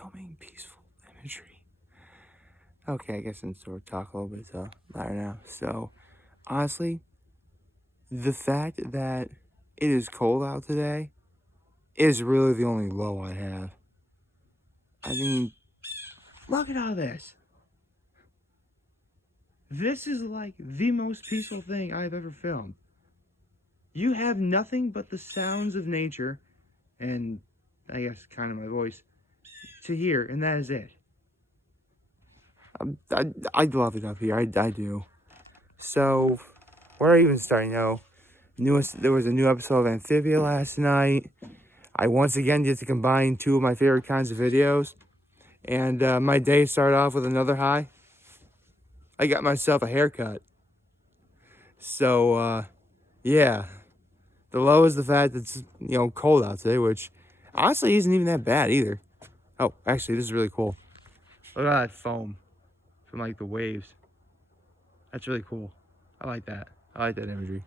filming peaceful imagery. Okay, I guess I'm sort of talk a little bit louder now. So, honestly, the fact that it is cold out today is really the only low I have. I mean, look at all this. This is like the most peaceful thing I've ever filmed. You have nothing but the sounds of nature and I guess kind of my voice to hear, and that is it. I love it up here. I do. So, where are I even starting? There was a new episode of Amphibia last night. I once again get to combine two of my favorite kinds of videos. And my day started off with another high. I got myself a haircut. So, yeah. The low is the fact that it's, cold out today, which honestly isn't even that bad either. Oh, actually, this is really cool. Look at that foam from, the waves. That's really cool. I like that. I like that imagery.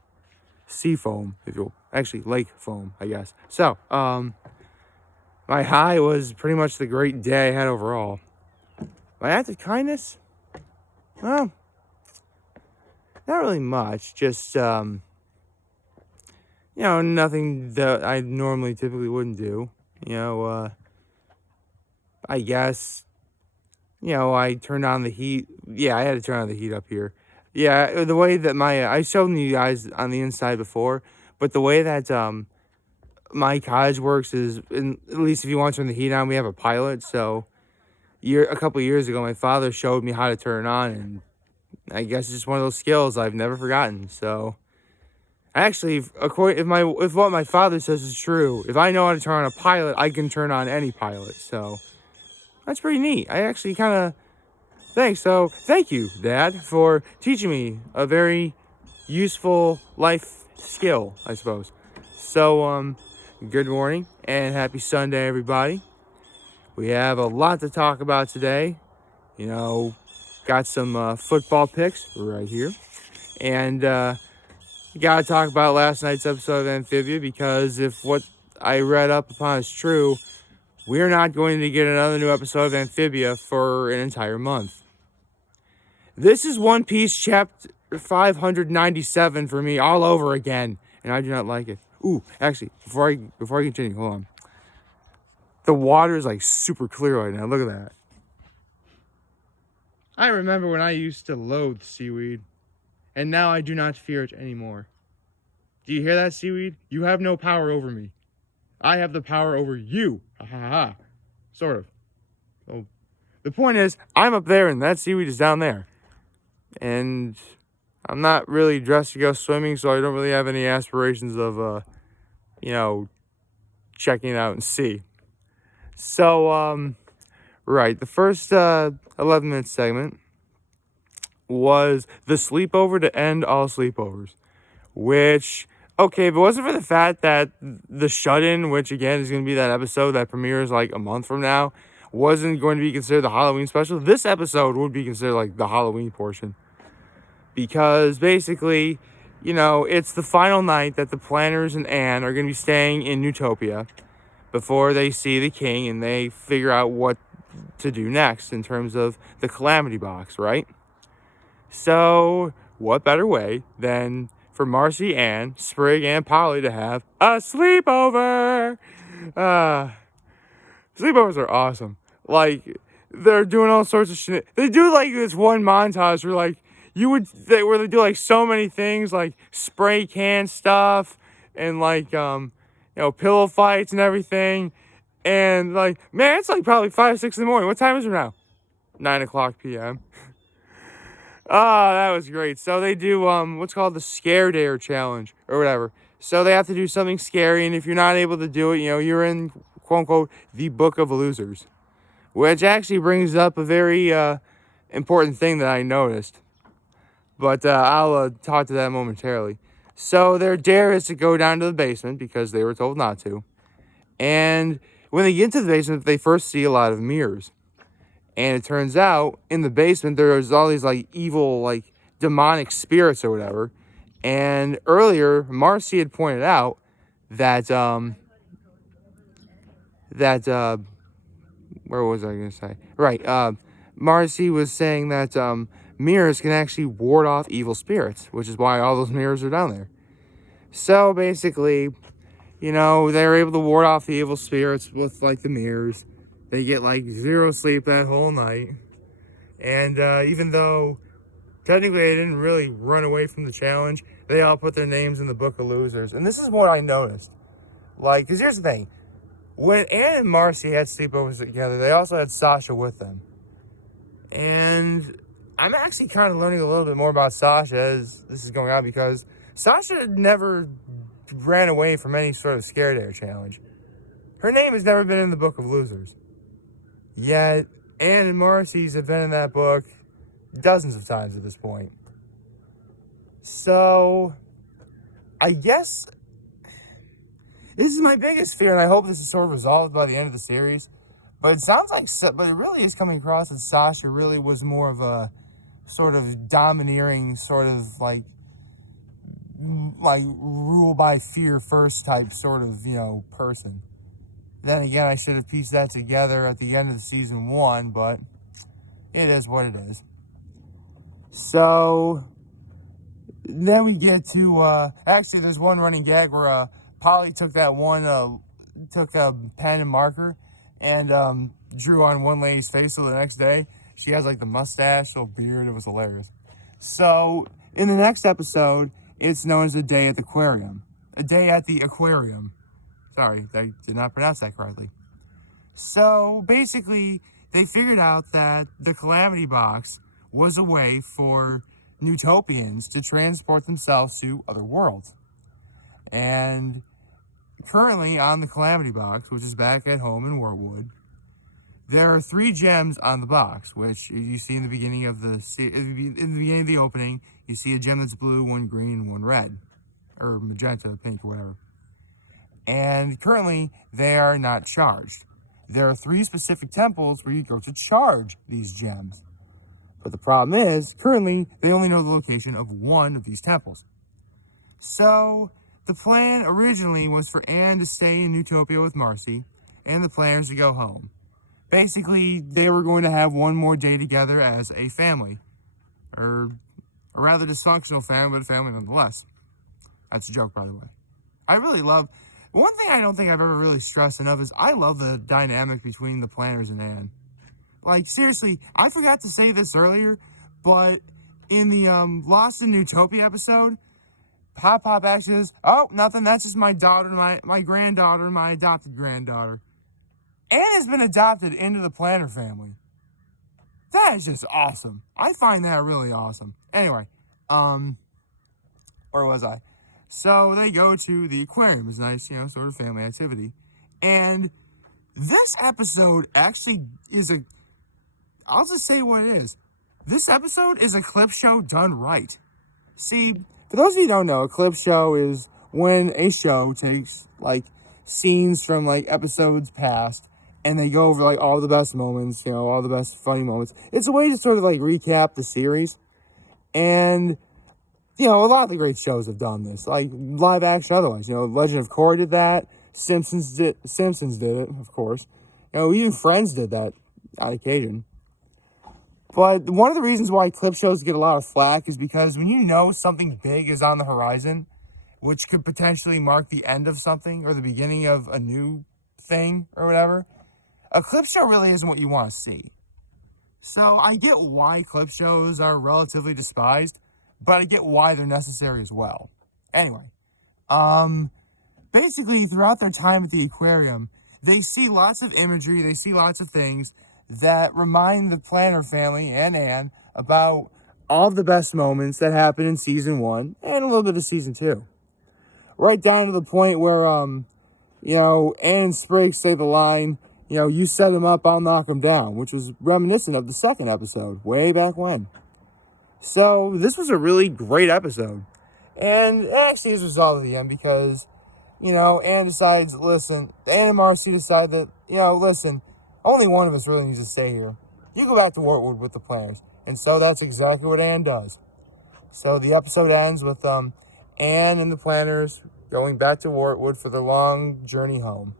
Sea foam, if you'll... Actually, lake foam, I guess. So, my high was pretty much the great day I had overall. My act of kindness? Well, not really much. Just, nothing that I normally typically wouldn't do. I guess, I turned on the heat. Yeah, I had to turn on the heat up here. Yeah, the way that I showed you guys on the inside before, but the way that, my cottage works is, at least if you want to turn the heat on, we have a pilot. So, a couple of years ago, my father showed me how to turn it on, and I guess it's just one of those skills I've never forgotten. So, actually, if what my father says is true, if I know how to turn on a pilot, I can turn on any pilot. So, that's pretty neat. I actually kind of... Thanks. So, thank you, Dad, for teaching me a very useful life skill, I suppose. So, good morning and happy Sunday, everybody. We have a lot to talk about today. Got some football picks right here. And got to talk about last night's episode of Amphibia, because if what I read up upon is true, we're not going to get another new episode of Amphibia for an entire month. This is One Piece chapter 597 for me all over again, and I do not like it. Ooh, actually, before I continue, hold on. The water is super clear right now. Look at that. I remember when I used to loathe seaweed, and now I do not fear it anymore. Do you hear that, seaweed? You have no power over me. I have the power over you. Ha ha ha. Sort of. Oh. The point is, I'm up there and that seaweed is down there. And I'm not really dressed to go swimming, so I don't really have any aspirations of, checking it out and see. So, right, the first 11-minute segment was the sleepover to end all sleepovers, which, okay, if it wasn't for the fact that the shut-in, which again is going to be that episode that premieres a month from now, wasn't going to be considered the Halloween special, this episode would be considered the Halloween portion. Because basically, it's the final night that the planners and Anne are going to be staying in Newtopia before they see the king and they figure out what to do next in terms of the Calamity Box, right? So, what better way than for Marcy, Anne, Sprig, and Polly to have a sleepover? Sleepovers are awesome. They're doing all sorts of shit. They do this one montage where where they do so many things, spray can stuff and pillow fights and everything. And man, it's probably 5, 6 in the morning. What time is it now? 9:00 p.m. That was great. So they do what's called the Scare Dare challenge or whatever. So they have to do something scary, and if you're not able to do it, you're in quote unquote the book of losers. Which actually brings up a very important thing that I noticed. But I'll talk to that momentarily. So their dare is to go down to the basement because they were told not to. And when they get into the basement, they first see a lot of mirrors. And it turns out, in the basement, there's all these, evil, demonic spirits or whatever. And earlier, Marcy had pointed out that, where where was I going to say? Right, Marcy was saying that, mirrors can actually ward off evil spirits, which is why all those mirrors are down there. So, basically, they're able to ward off the evil spirits with, like, the mirrors. They get, like, 0 sleep that whole night. And, even though technically they didn't really run away from the challenge, they all put their names in the book of losers. And this is what I noticed. Like, because here's the thing. When Anne and Marcy had sleepovers together, they also had Sasha with them. And I'm actually kind of learning a little bit more about Sasha as this is going on, because Sasha never ran away from any sort of Scare Dare challenge. Her name has never been in the book of losers. Yet, Anne and Marcy's have been in that book dozens of times at this point. So, I guess this is my biggest fear, and I hope this is sort of resolved by the end of the series. But it sounds like, but it really is coming across that Sasha really was more of a sort of domineering, sort of like rule by fear first type sort of, person. Then again, I should have pieced that together at the end of season 1, but it is what it is. So, then we get to, actually, there's one running gag where, Polly took took a pen and marker and, drew on one lady's face, so the next day, she has, like, the mustache, little beard. It was hilarious. So, in the next episode, it's known as a day at the aquarium. A day at the aquarium. Sorry, I did not pronounce that correctly. So, basically, they figured out that the Calamity Box was a way for Newtopians to transport themselves to other worlds. And currently on the Calamity Box, which is back at home in Wartwood, there are 3 gems on the box, which you see in the beginning of the opening. You see a gem that's blue, 1 green, 1 red, or magenta, pink, or whatever. And currently, they are not charged. There are 3 specific temples where you go to charge these gems. But the problem is, currently, they only know the location of 1 of these temples. So, the plan originally was for Anne to stay in Newtopia with Marcy, and the planners to go home. Basically, they were going to have one more day together as a family. Or a rather dysfunctional family, but a family nonetheless. That's a joke, by the way. I really love... One thing I don't think I've ever really stressed enough is I love the dynamic between the planners and Anne. Like, seriously, I forgot to say this earlier, but in the Lost in Newtopia episode, Pop actually says, "Oh, nothing, that's just my daughter, my granddaughter, my adopted granddaughter." Anne has been adopted into the planner family. That is just awesome. I find that really awesome. Anyway, where was I? So they go to the aquarium. It's nice, sort of family activity. And this episode actually is I'll just say what it is. This episode is a clip show done right. See, for those of you who don't know, a clip show is when a show takes, like, scenes from, like, episodes past, and they go over, like, all the best moments, all the best funny moments. It's a way to sort of, like, recap the series. And, a lot of the great shows have done this, like, live action otherwise. Legend of Korra did that. Simpsons did it, of course. Even Friends did that on occasion. But one of the reasons why clip shows get a lot of flack is because when you know something big is on the horizon, which could potentially mark the end of something or the beginning of a new thing or whatever, a clip show really isn't what you want to see. So I get why clip shows are relatively despised, but I get why they're necessary as well. Anyway, basically throughout their time at the aquarium, they see lots of imagery, they see lots of things that remind the planner family and Anne about all the best moments that happened in season 1 and a little bit of season 2. Right down to the point where, Anne and Spriggs say the line, "You set him up, I'll knock him down," which was reminiscent of the second episode, way back when. So, this was a really great episode. And it actually is resolved at the end because, Anne decides, Anne and Marcy decide that, listen, only one of us really needs to stay here. You go back to Wartwood with the planners. And so that's exactly what Anne does. So the episode ends with Anne and the planners going back to Wartwood for their long journey home.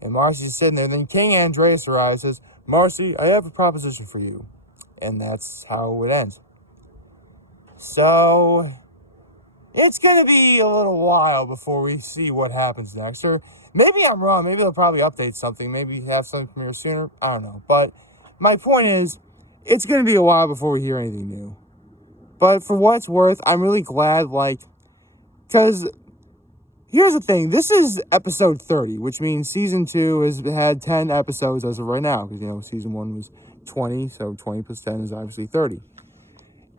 And Marcy's sitting there. Then King Andreas arrives and says, Marcy, I have a proposition for you. And that's how it ends. So, it's going to be a little while before we see what happens next. Or maybe I'm wrong. Maybe they'll probably update something. Maybe have something premiere sooner. I don't know. But my point is, it's going to be a while before we hear anything new. But for what it's worth, I'm really glad, because here's the thing. This is episode 30, which means season 2 has had 10 episodes as of right now. Because, season 1 was 20, so 20 plus 10 is obviously 30.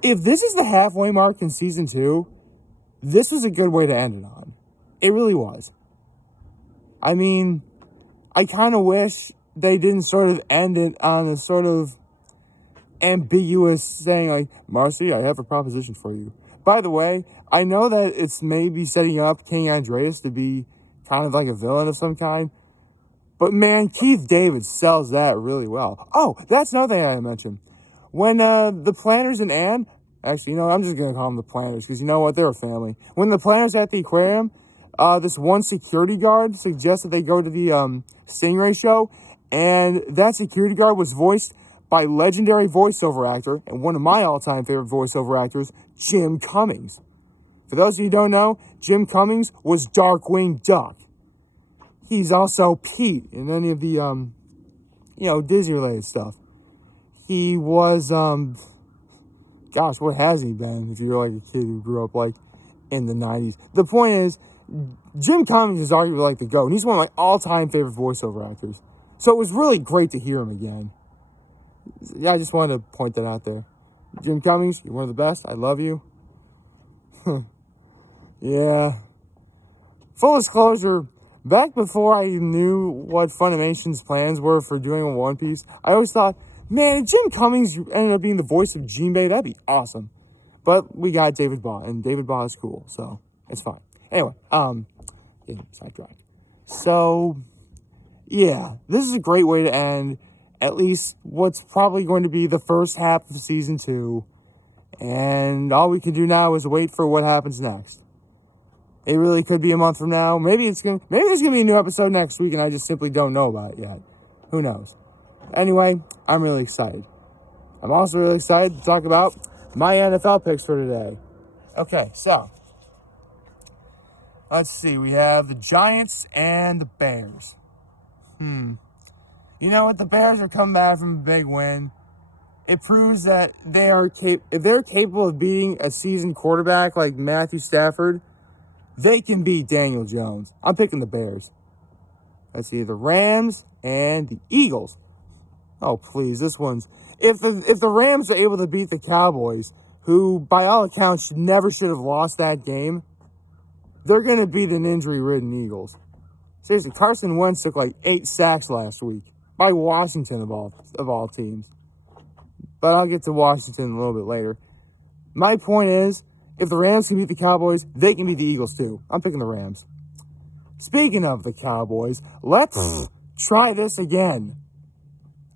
If this is the halfway mark in season 2, this was a good way to end it on. It really was. I mean, I kind of wish they didn't sort of end it on a sort of ambiguous saying like, Marcy, I have a proposition for you. By the way, I know that it's maybe setting up King Andreas to be kind of like a villain of some kind, but man, Keith David sells that really well. Oh, that's another thing I mentioned. When the Planners and Anne, actually, I'm just going to call them the Planners because you know what? They're a family. When the Planners at the aquarium, this one security guard suggests that they go to the Stingray show, and that security guard was voiced by legendary voiceover actor and one of my all-time favorite voiceover actors, Jim Cummings. For those of you who don't know, Jim Cummings was Darkwing Duck. He's also Pete in any of the, Disney-related stuff. He was, gosh, what has he been if you're like a kid who grew up, in the 90s? The point is, Jim Cummings is arguably the GOAT, and he's one of my all-time favorite voiceover actors. So it was really great to hear him again. Yeah, I just wanted to point that out there. Jim Cummings, you're one of the best. I love you. Yeah. Full disclosure, back before I knew what Funimation's plans were for doing a One Piece, I always thought, man, if Jim Cummings ended up being the voice of Jinbei, that'd be awesome. But we got David Baugh, and David Baugh is cool, so it's fine. Anyway, getting sidetracked. So, yeah, this is a great way to end at least what's probably going to be the first half of season 2. And all we can do now is wait for what happens next. It really could be a month from now. Maybe there's going to be a new episode next week, and I just simply don't know about it yet. Who knows? Anyway, I'm really excited. I'm also really excited to talk about my NFL picks for today. Okay, so let's see. We have the Giants and the Bears. You know what? The Bears are coming back from a big win. It proves that if they're capable of beating a seasoned quarterback like Matthew Stafford, they can beat Daniel Jones. I'm picking the Bears. Let's see, the Rams and the Eagles. Oh, please, this one's... If the Rams are able to beat the Cowboys, who, by all accounts, should have lost that game, they're going to beat an injury-ridden Eagles. Seriously, Carson Wentz took 8 sacks last week by Washington of all teams. But I'll get to Washington a little bit later. My point is, if the Rams can beat the Cowboys, they can beat the Eagles too. I'm picking the Rams. Speaking of the Cowboys, let's try this again.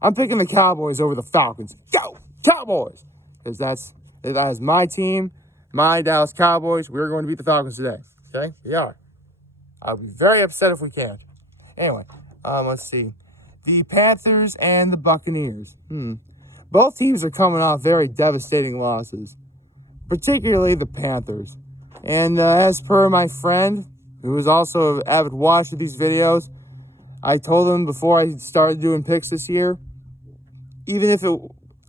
I'm picking the Cowboys over the Falcons. Go, Cowboys! Because that is my team, my Dallas Cowboys. We're going to beat the Falcons today. Okay? We are. I'll be very upset if we can't. Anyway, let's see. The Panthers and the Buccaneers. Both teams are coming off very devastating losses, particularly the Panthers. And as per my friend, who is also an avid watcher of these videos, I told him before I started doing picks this year, even if it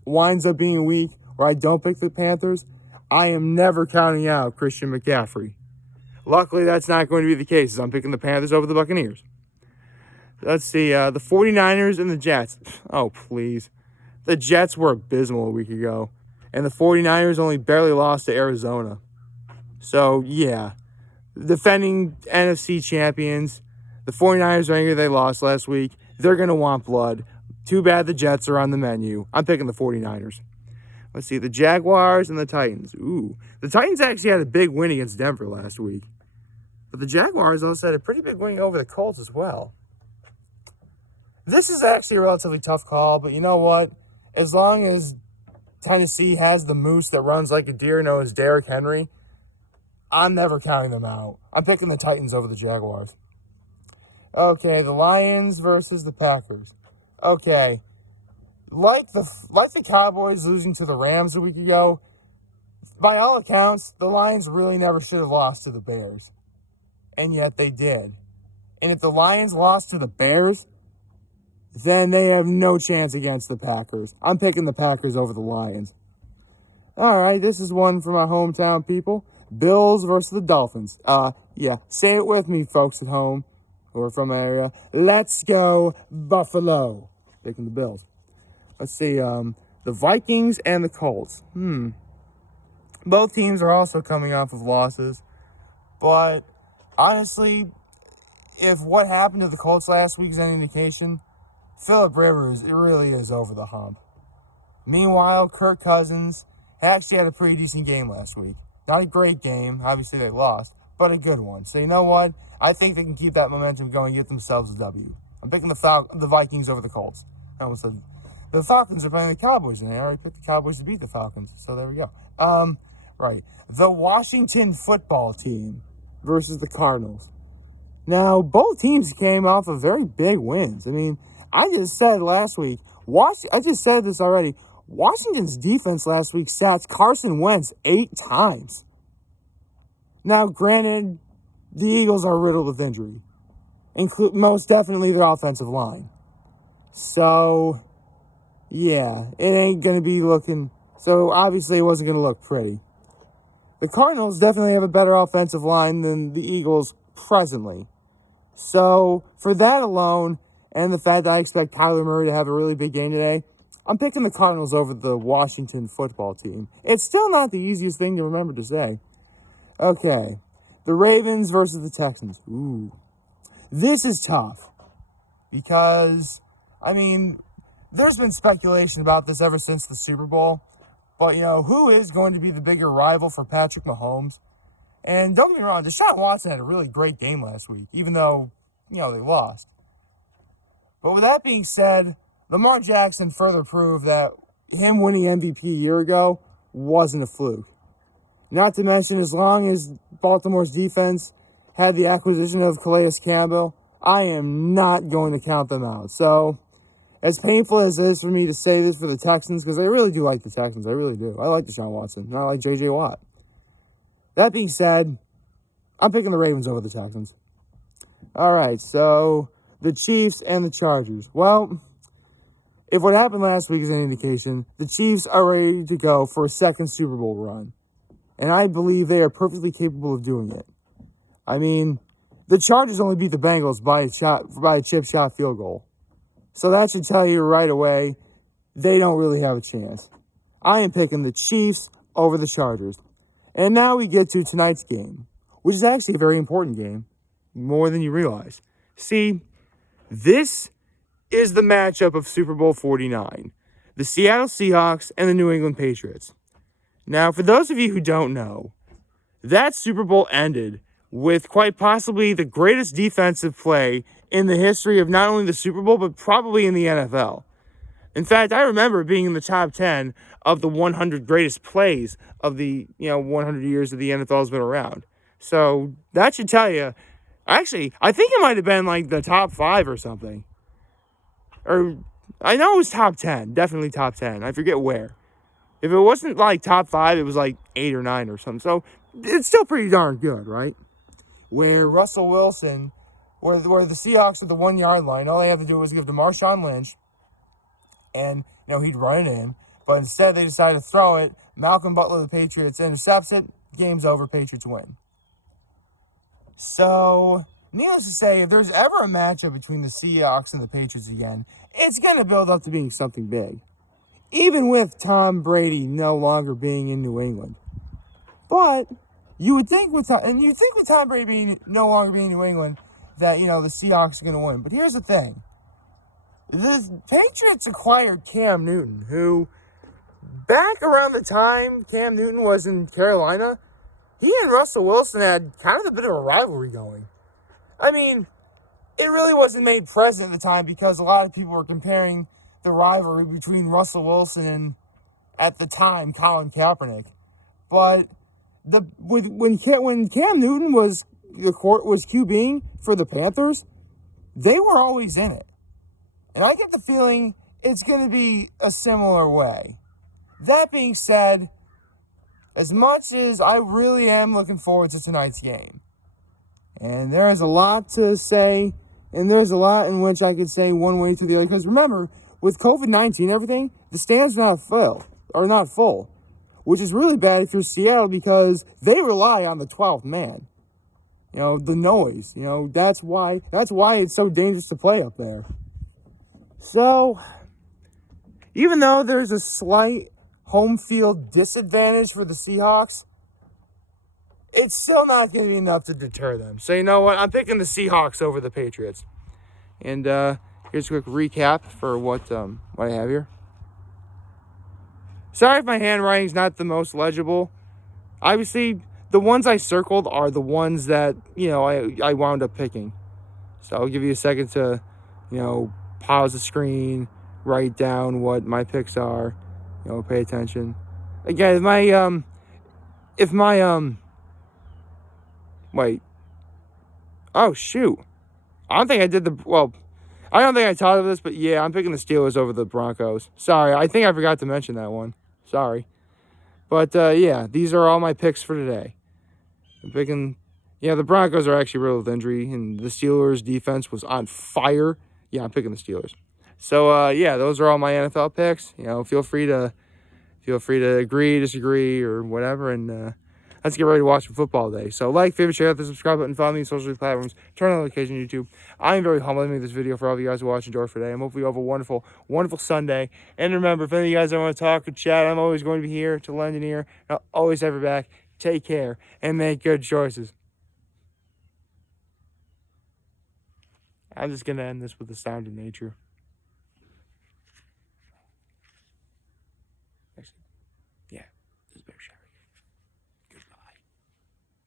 winds up being a week where I don't pick the Panthers, I am never counting out Christian McCaffrey. Luckily, that's not going to be the case, as I'm picking the Panthers over the Buccaneers. Let's see, the 49ers and the Jets. Oh, please. The Jets were abysmal a week ago, and the 49ers only barely lost to Arizona. So, yeah, defending NFC champions, the 49ers are angry they lost last week. They're going to want blood. Too bad the Jets are on the menu. I'm picking the 49ers. Let's see, the Jaguars and the Titans. Ooh, the Titans actually had a big win against Denver last week. But the Jaguars also had a pretty big win over the Colts as well. This is actually a relatively tough call, but you know what? As long as Tennessee has the moose that runs like a deer known as Derrick Henry, I'm never counting them out. I'm picking the Titans over the Jaguars. Okay, the Lions versus the Packers. Okay, like the Cowboys losing to the Rams a week ago, by all accounts, the Lions really never should have lost to the Bears. And yet they did. And if the Lions lost to the Bears, then they have no chance against the Packers. I'm picking the Packers over the Lions. All right, this is one for my hometown people. Bills versus the Dolphins. Yeah, say it with me, folks at home who are from my area. Let's go Buffalo. Picking the Bills. Let's see, the Vikings and the Colts. Both teams are also coming off of losses. But honestly, if what happened to the Colts last week is any indication, Phillip Rivers, it really is over the hump. Meanwhile, Kirk Cousins actually had a pretty decent game last week. Not a great game. Obviously, they lost, but a good one. So you know what? I think they can keep that momentum going and get themselves a W. I'm picking the Vikings over the Colts. I almost said the Falcons are playing the Cowboys, and I already picked the Cowboys to beat the Falcons. So there we go. Right. The Washington football team versus the Cardinals. Now, both teams came off of very big wins. I mean, I just said last week, I just said this already. Washington's defense last week sat Carson Wentz 8 times. Now, granted, the Eagles are riddled with injury, most definitely their offensive line. So, yeah, it ain't going to be looking... So, obviously, it wasn't going to look pretty. The Cardinals definitely have a better offensive line than the Eagles presently. So, for that alone, and the fact that I expect Kyler Murray to have a really big game today, I'm picking the Cardinals over the Washington football team. It's still not the easiest thing to remember to say. Okay, the Ravens versus the Texans. Ooh, this is tough because, I mean, there's been speculation about this ever since the Super Bowl. But, who is going to be the bigger rival for Patrick Mahomes? And don't get me wrong, Deshaun Watson had a really great game last week, even though, they lost. But with that being said, Lamar Jackson further proved that him winning MVP a year ago wasn't a fluke. Not to mention, as long as Baltimore's defense had the acquisition of Calais Campbell, I am not going to count them out. So, as painful as it is for me to say this for the Texans, because I really do like the Texans, I really do. I like Deshaun Watson, and I like J.J. Watt. That being said, I'm picking the Ravens over the Texans. All right, so the Chiefs and the Chargers. Well, if what happened last week is any indication, the Chiefs are ready to go for a second Super Bowl run. And I believe they are perfectly capable of doing it. I mean, the Chargers only beat the Bengals by a chip shot field goal. So that should tell you right away they don't really have a chance. I am picking the Chiefs over the Chargers. And now we get to tonight's game, which is actually a very important game, more than you realize. See, this is the matchup of Super Bowl 49, the Seattle Seahawks and the New England Patriots. Now, for those of you who don't know, that Super Bowl ended with quite possibly the greatest defensive play in the history of not only the Super Bowl, but probably in the NFL. In fact, I remember being in the top 10 of the 100 greatest plays of the 100 years that the NFL has been around. So that should tell you. Actually, I think it might have been like the top 5 or something. Or I know it was top 10, definitely top 10. I forget where. If it wasn't like top 5, it was like 8 or 9 or something. So it's still pretty darn good, right? Where Russell Wilson, where the Seahawks at the 1 yard line, all they have to do is give to Marshawn Lynch, and he'd run it in. But instead, they decided to throw it. Malcolm Butler, the Patriots, intercepts it. Game's over. Patriots win. So, needless to say, if there's ever a matchup between the Seahawks and the Patriots again, it's going to build up to being something big. Even with Tom Brady no longer being in New England. But you would think with Tom Brady no longer being in New England that, the Seahawks are going to win. But here's the thing. The Patriots acquired Cam Newton, who, back around the time Cam Newton was in Carolina, he and Russell Wilson had kind of a bit of a rivalry going. I mean, it really wasn't made present at the time because a lot of people were comparing the rivalry between Russell Wilson and, at the time, Colin Kaepernick. But when Cam Newton was QBing for the Panthers, they were always in it. And I get the feeling it's going to be a similar way. That being said, as much as I really am looking forward to tonight's game, and there is a lot to say, and there's a lot in which I could say one way to the other. Because remember, with COVID-19 everything, the stands are not full, which is really bad if you're Seattle because they rely on the 12th man. You know, the noise. You know, that's why it's so dangerous to play up there. So, even though there's a slight home field disadvantage for the Seahawks, it's still not going to be enough to deter them. So you know what? I'm picking the Seahawks over the Patriots. And here's a quick recap for what I have here. Sorry if my handwriting's not the most legible. Obviously, the ones I circled are the ones that, you know, I wound up picking. So I'll give you a second to, you know, pause the screen, write down what my picks are, you know, pay attention. Again, wait. Oh, shoot. I don't think I thought of this, but yeah, I'm picking the Steelers over the Broncos. Sorry, I think I forgot to mention that one. Sorry. But, yeah, these are all my picks for today. I'm picking, yeah, the Broncos are actually riddled with injury, and the Steelers' defense was on fire. Yeah, I'm picking the Steelers. So, yeah, those are all my NFL picks. You know, feel free to agree, disagree, or whatever, and let's get ready to watch some football today. So, like, favorite, share, hit the subscribe button, follow me on social media platforms, turn on notifications on YouTube. I am very humbled to make this video for all of you guys who watch and enjoy for today. I'm hopefully you have a wonderful, wonderful Sunday. And remember, if any of you guys want to talk or chat, I'm always going to be here to lend an ear. I'll always have your back. Take care and make good choices. I'm just going to end this with the sound of nature.